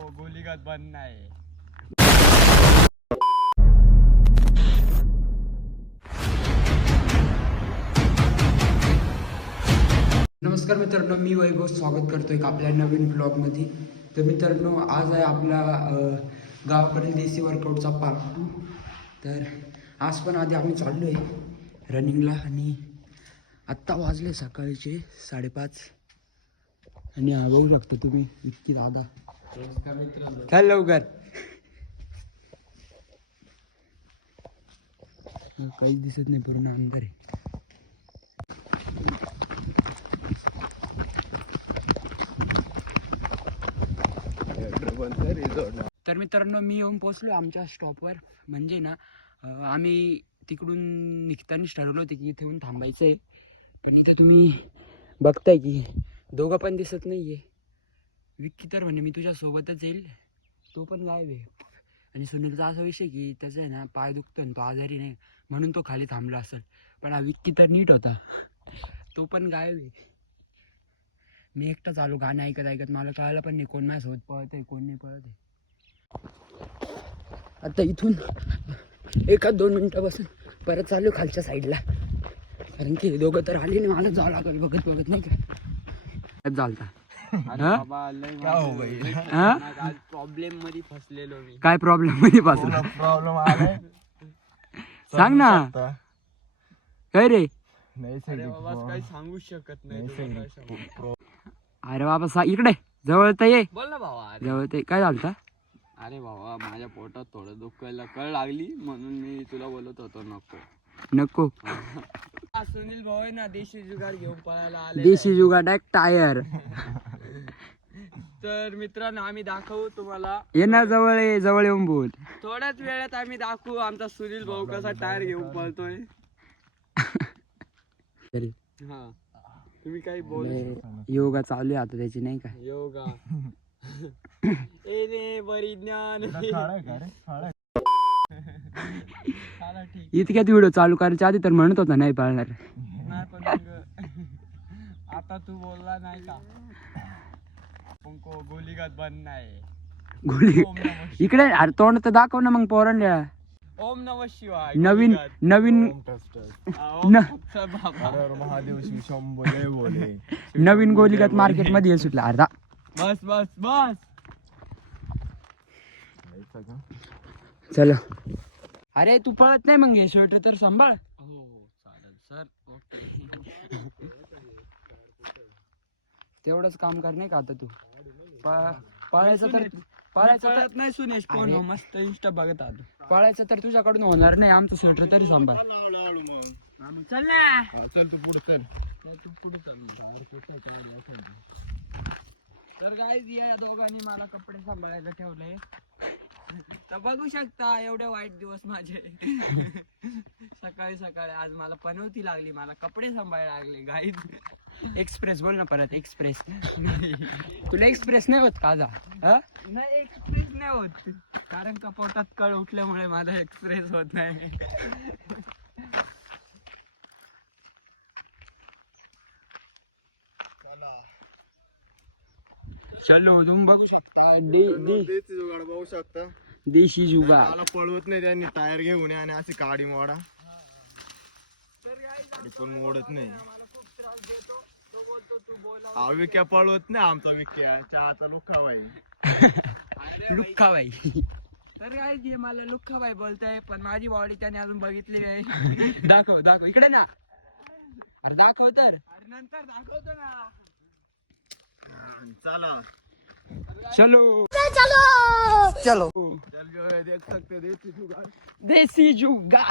हो गोलीगत बंद नाही नमस्कार मित्रांनो मी वैभव स्वागत करतोय एक आपल्या नवीन ब्लॉगमध्ये. तर मित्रांनो आज आहे आपला गावाकडील देसी वर्कआउटचा पार्ट टू तर आज पण आधी आम्ही चाललो आहे रनिंगला आणि आत्ता वाजले सकाळचे साडेपाच. आणि बघू शकतो तुम्ही इतकी दादा. चल लवकर. काहीच दिसत नाही पूर्ण आहे. तर मित्रांनो मी येऊन पोचलो आमच्या स्टॉपवर म्हणजे ना अं, आम्ही तिकडून निघतानाच ठरवलं होतं की इथे येऊन थांबायचं आहे पण इथे तुम्ही बघताय की दोघं पण दिसत नाही आहे विक्की तर म्हणे मी तुझ्यासोबतच येईल. तो पण गायब आहे. आणि सुनीलचा असा विषय की त्याचा आहे ना पाय दुखतो आणि तो आजारी नाही. म्हणून तो खाली थांबला असेल. पण हा विक्की तर नीट होता. तो पण गायब आहे. मी एकटाच आलो गाणं ऐकत ऐकत. मला कळालं पण नाही कोण माझ्यासोबत पळत आहे कोण नाही पळत आहे. आता इथून एका दोन मिनटापासून परत चालू खालच्या साईडला. कारण की दोघं तर आले नाही. मला जावं लागेल बघत बघत नाही का? चालता हा? बाबा क्या हो? हा? प्रॉब्लेममध्ये फसलेलो मी. काय प्रॉब्लेममध्ये पासून प्रॉब्लेम आलाय. सांग ना. काय रे? अरे नैसर्गिक बाबा काही सांगू शकत नाही तुला काय नैसर्गिक सांगू. pro- अरे बाबा सा इकडे जवळ तर ये. बोल ना भावा अरे. जवळ ते काय झालं अरे भावा माझ्या पोटात थोडं दुखायला कळ लागली म्हणून मी तुला बोलत होतो नको. नको. हा, सुनील भाऊ आहे ना देशी जुगाड घेऊन पळायला आले देशी जुगाड एक टायर. तर मित्रांनो आम्ही दाखवू तुम्हाला. ये ना जवळ ये जवळ येऊन बोल. थोड्याच वेळात आम्ही दाखवू आमचा सुनील भाऊ कसा टायर घेऊन पळतोय. तरी. हा. तुम्ही काही बोल. योगा चालू आहे आता त्याची नाही का? योगा. ए रे परिज्ञान खाडा आहे का रे? खाडा आहे. चला ठीक इतक्यात व्हिडिओ चालू करायच्या आधी तर म्हणत होता नाही पाळणार. नाही पण मग आता तू बोलला नाही का? गोलीगत बनना है। गोळी ओम नमः इकडे अरे तोंड तर दाखव ना मग पोरांना ओम नमः शिवाय नवीन गोलीगत. नवीन ओम टच टच. हा, ओम न- फक्त बाबा। हर हर महादेव शिव शंभो जय बोले. नवीन गोलीगत मार्केटमध्ये सुटला. अर्धा. बस बस बस? चलो. अरे तू पळत नाही मग हे स्वेटर तर सांभाळ. हो हो चालेल सर. ओके. तेवढंच काम कर नाही का आता तू? पळायचं तर पळायचं तर कळत नाही सुनेश कोण. हो, मस्त इंस्टा बघत आलो पळायचं तर तुझ्याकडून होणार नाही आमचं स्वेटर तरी सांभाळ. चल ना. चल तू पुढे चल. तू पुढे तर काय या दोघांनी मला कपडे सांभाळायला ठेवले. तर बघू शकता एवढे वाईट दिवस माझे. सकाळी सकाळी आज मला पनवती लागली मला कपडे सांभाळायला लागले गाईत एक्सप्रेस बोल ना परत एक्सप्रेस तुला एक्सप्रेस नाही होत का जा नाही एक्सप्रेस नाही होत. कारण का पोटात कळ उठल्यामुळे माझा एक्सप्रेस होत नाही. चलो तुम्ही बघू शकता. दे- दे- देसी जुगाड बघू शकता. देशी जुगा मला पळवत नाही त्यांनी टायर घेऊन ये आणि अशी काडी मोडा. पण मोडत नाही. हा विक्या पळवत नाही आमचा विक्या. चहाचा लोखा बाई लुक्का बाई. तर काय जे मला लुख्खाबाई बोलताय पण माझी बॉडी त्याने अजून बघितली नाही. दाखव दाखव. इकडे ना. अरे दाखव तर. अरे नंतर दाखवतो ना. चला. चलो. चलो. चल. देख सकते हो, देसी जुगाड. देसी जुगा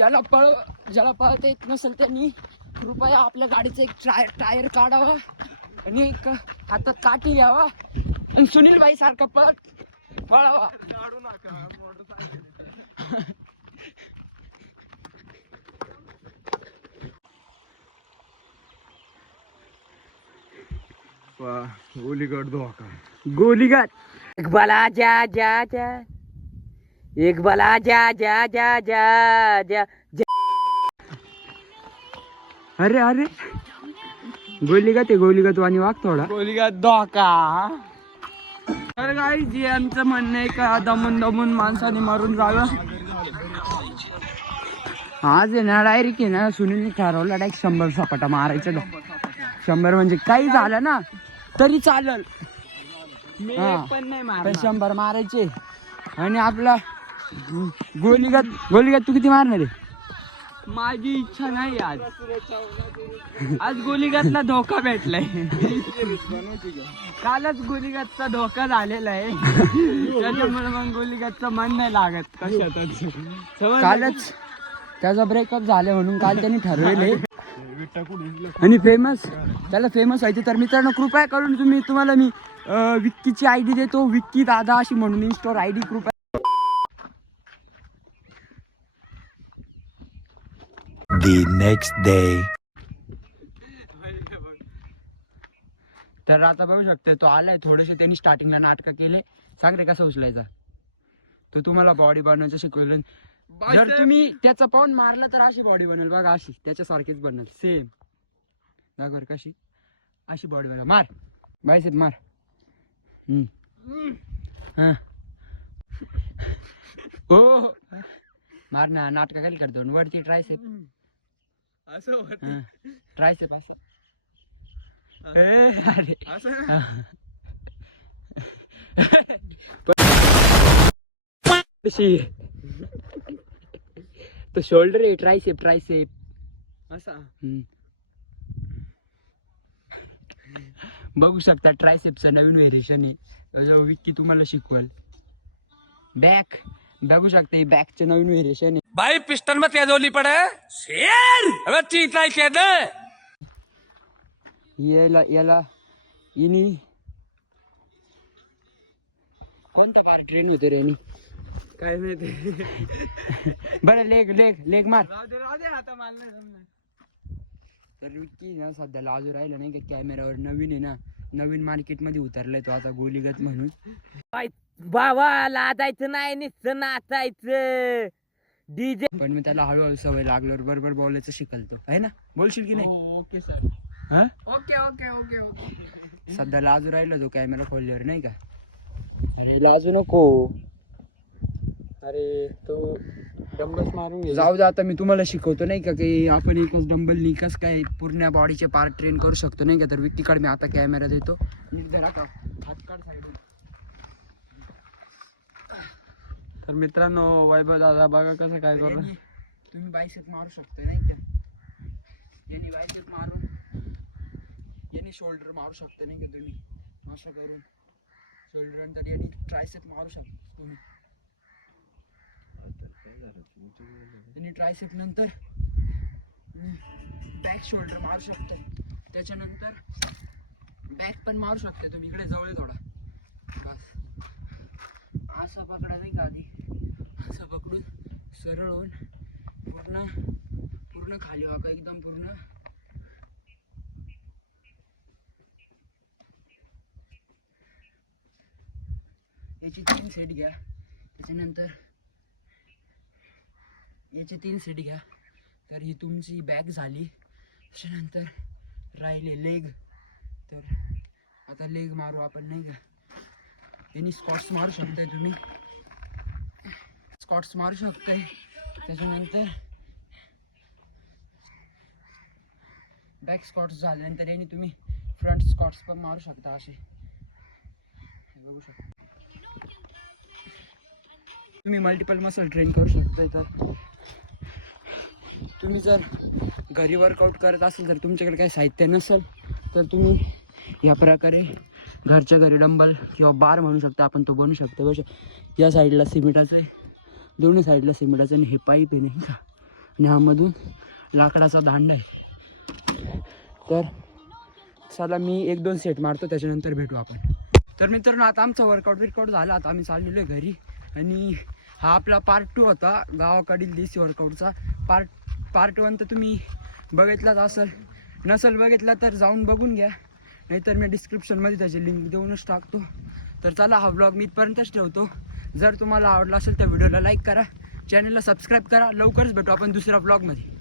ज्याला पळ ज्याला पळता येत नसेल त्यांनी कृपया आपल्या गाडीचं एक टायर टायर काढावा आणि एक हातात काठी घ्यावा आणि सुनील भाई सारखा पळ पळावा. गोलीगड धोका. गोलीगत एक बला जा जा जा. एक बला जा जा जा जा जा. जा. अरे अरे. गोलीगत आहे गोलीगत वाणी वाघ थोडा. गोलीगा धोका? तर काही जे आमचं म्हणणं आहे का दमून दमून माणसाने मारून जावं. आज आहे ना डायरेक्ट आहे ना सुनीलने ठरवलं डायरेक्ट शंभर सपाटा मारायचं तो. शंभर म्हणजे काही झालं ना तरी चालल. हा. पण नाही शंभर मारायचे. आणि आपला गोलीगत गोलीगत तू किती मारणार आहे? माझी इच्छा नाही आज. आज गोलीगतला धोका भेटलाय. कालच गोलीगतचा धोका झालेला आहे. त्याच्यामुळे मग गोलीगतचं मन नाही लागत कशातच? कालच त्याचा ब्रेकअप झालं म्हणून काल त्यांनी ठरवले. आणि फेमस त्याला फेमस व्हायचे तर मित्रांनो कृपया करून तुम्ही तुम्हाला मी विक्कीची आय डी देतो. विक्की दादा अशी म्हणून इन्स्टॉर आय डी कृपया The next day. तर आता बघू शकते तो आलाय थोडेसे त्यांनी स्टार्टिंगला नाटकं केले. सांग रे कसा उचलायचा? तो तुम्हाला बॉडी बनवायचं शिकवलं. जर तुम्ही त्याचा पाऊन मारला तर अशी बॉडी बनेल बघा अशी. त्याच्यासारखीच बनेल सेम बघ बरं कशी. अशी बॉडी बनेल मार. बायसेप मार. हम्म. हा. ओ. मार ना नाटक काय करतो? वरती ट्रायसेप असं ट्रायसेप असा. ए, अरे. असं ना? कशी तो शोल्डर आहे ट्रायसेप ट्रायसेप. असा. बघू शकता ट्रायसेपचं नवीन व्हेरिएशन आहे. जो विक्की तुम्हाला शिकवल. बॅक बघू शकता ही बॅकचं नवीन व्हेरिएशन आहे. भाई पिस्टन में तेज होली पड़े। शेर! अबे चीता ही कह दे। याला याला इनी कोणता पार्ट ट्रेन होते रे यांनी? काय नाही ते बरं लेग लेग लेग मार. तर विक्की ना सध्याला अजून राहिलं नाही का कॅमेरावर नवीन आहे ना। नवीन मार्केटमध्ये उतरलाय तो आता गोलीगत म्हणून। बाबा लादायचं नाही नुसतं नाचायचं डीजे. पण मी त्याला हळूहळू सवय लागल्यावर बरोबर बोलायचं शिकलतो. आहे ना? बोलशील की नाही? हो ओके सर. हा? Okay okay okay okay. सध्या लाजू राहिला तो कॅमेरा खोलल्यावर नाही का? लाजू नको. अरे तो डंबल्स मारून घे. जाऊ दे आता मी तुम्हाला शिकवतो नाही का की आपण एकच डंबल कस काय पूर्ण बॉडीचे पार्ट ट्रेन करू शकतो नाही का? तर विक्कीकडे मी आता कॅमेरा देतो. नीट धरा का. हात काढ side ला. तर मित्रांनो वैभव दादा बघा कसं काय करू तुम्ही बायसेप मारू शकतो नाही का? यांनी बायसेप मारून यांनी शोल्डर मारू शकतो नाही का तुम्ही? असं करून. शोल्डर नंतर यांनी ट्रायसेप मारू शकतो तुम्ही. यांनी ट्रायसेप नंतर बॅक शोल्डर मारू शकतो त्याच्यानंतर बॅक पण मारू शकतो तुम्ही. इकडे जवळ थोडा. बस. असं पकडा नाही का आधी. असं पकडून सरळ होऊन पूर्ण पूर्ण खाली वाका एकदम पूर्ण. याची तीन सेट घ्या. त्याच्यानंतर याचे तीन सेट घ्या. तर ही तुमची बॅग झाली. त्याच्यानंतर राहिले लेग तर आता लेग मारू आपण नाही का? त्यांनी स्कॉट्स मारू शकताय तुम्ही. स्कॉट्स मारू शकते त्याच्यानंतर बॅक स्कॉट्स झाल्यानंतर याने तुम्ही फ्रंट स्कॉट्स पण मारू शकता असे. बघू शकता. तुम्ही मल्टिपल मसल ट्रेन करू शकता तर. तुम्ही जर घरी वर्कआउट करत असाल तर तुमच्याकडे काही साहित्य नसेल तर तुम्ही या प्रकारे घरच्या घरी डंबल किंवा बार म्हणू शकता आपण तो बनवू शकतो बघू या साईडला सिमेंटाचं आहे दोन्ही साईडला सिमेंटाचं आणि हे पाईप आहे नाही का? आणि ह्यामधून लाकडाचा दांडा आहे. तर चला मी एक दोन सेट मारतो त्याच्यानंतर भेटू आपण. तर मित्रांनो आता आमचा वर्कआउट विर्कआउट झाला. आता आम्ही चाललेलो आहे घरी. आणि हा आपला पार्ट टू होता गावाकडील देसी वर्कआउटचा पार्ट पार्ट वन तर तुम्ही बघितलाच असेल. नसेल बघितला तर जाऊन बघून घ्या. नाहीतर मी डिस्क्रिप्शनमध्ये त्याची लिंक देऊनच टाकतो. तर चला हा ब्लॉग मी इथपर्यंतच ठेवतो. जर तुम्हाला आवडला असेल तर व्हिडिओला लाईक करा चॅनलला सबस्क्राईब करा. लवकरच भेटू आपण दुसऱ्या ब्लॉगमध्ये